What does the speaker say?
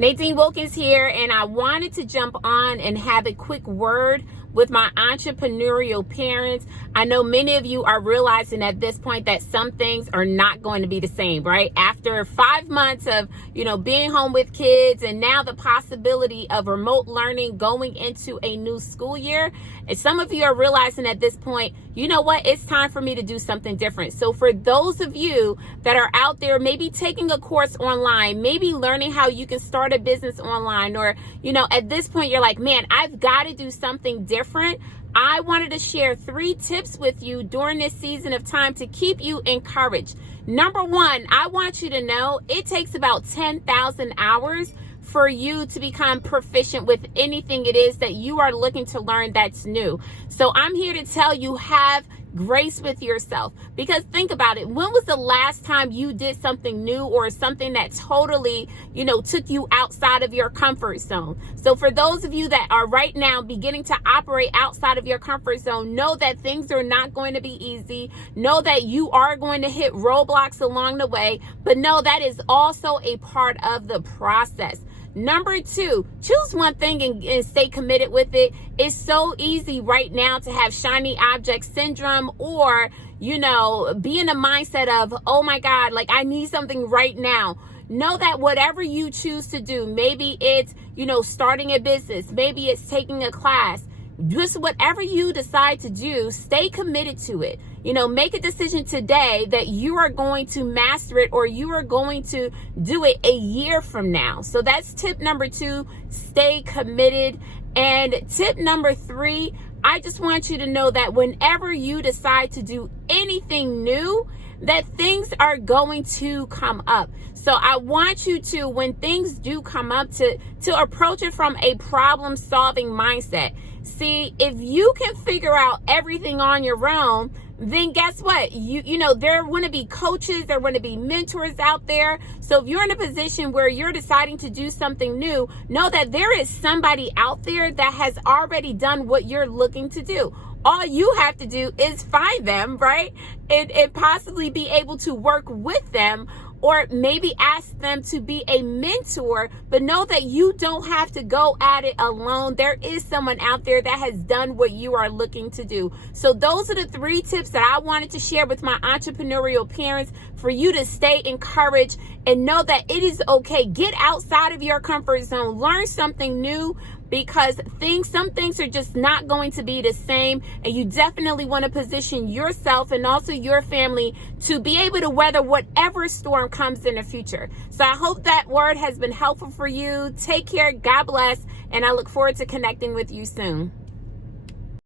Nadine Wilkins here, and I wanted to jump on and have a quick word with my entrepreneurial parents. I know many of you are realizing at this point that some things are not going to be the same, right? After 5 months of, being home with kids, and now the possibility of remote learning going into a new school year. And some of you are realizing at this point, you know what? It's time for me to do something different. So for those of you that are out there, maybe taking a course online, maybe learning how you can start a business online, or, at this point you're like, man, I've got to do something different. I wanted to share 3 tips with you during this season of time to keep you encouraged. Number 1, I want you to know it takes about 10,000 hours for you to become proficient with anything it is that you are looking to learn that's new. So I'm here to tell you, have grace with yourself, because think about it. When was the last time you did something new or something that totally, took you outside of your comfort zone? So for those of you that are right now beginning to operate outside of your comfort zone, know that things are not going to be easy. Know that you are going to hit roadblocks along the way, but know that is also a part of the process. Number 2, choose one thing and stay committed with it. It's so easy right now to have shiny object syndrome, or, be in a mindset of, oh my God, like I need something right now. Know that whatever you choose to do, maybe it's, starting a business, maybe it's taking a class, just whatever you decide to do, stay committed to it. Make a decision today that you are going to master it, or you are going to do it a year from now. So that's tip number 2, stay committed. And tip number 3, I just want you to know that whenever you decide to do anything new, that things are going to come up. So I want you to, when things do come up, to approach it from a problem-solving mindset. See, if you can figure out everything on your own, then guess what? There want to be coaches, there want to be mentors out there. So if you're in a position where you're deciding to do something new, know that there is somebody out there that has already done what you're looking to do. All you have to do is find them, right? And possibly be able to work with them, or maybe ask them to be a mentor, but know that you don't have to go at it alone. There is someone out there that has done what you are looking to do. So those are the 3 tips that I wanted to share with my entrepreneurial parents for you to stay encouraged and know that it is okay. Get outside of your comfort zone, learn something new, because some things are just not going to be the same, and you definitely want to position yourself and also your family to be able to weather whatever storm comes in the future. So I hope that word has been helpful for you. Take care, God bless, and I look forward to connecting with you soon.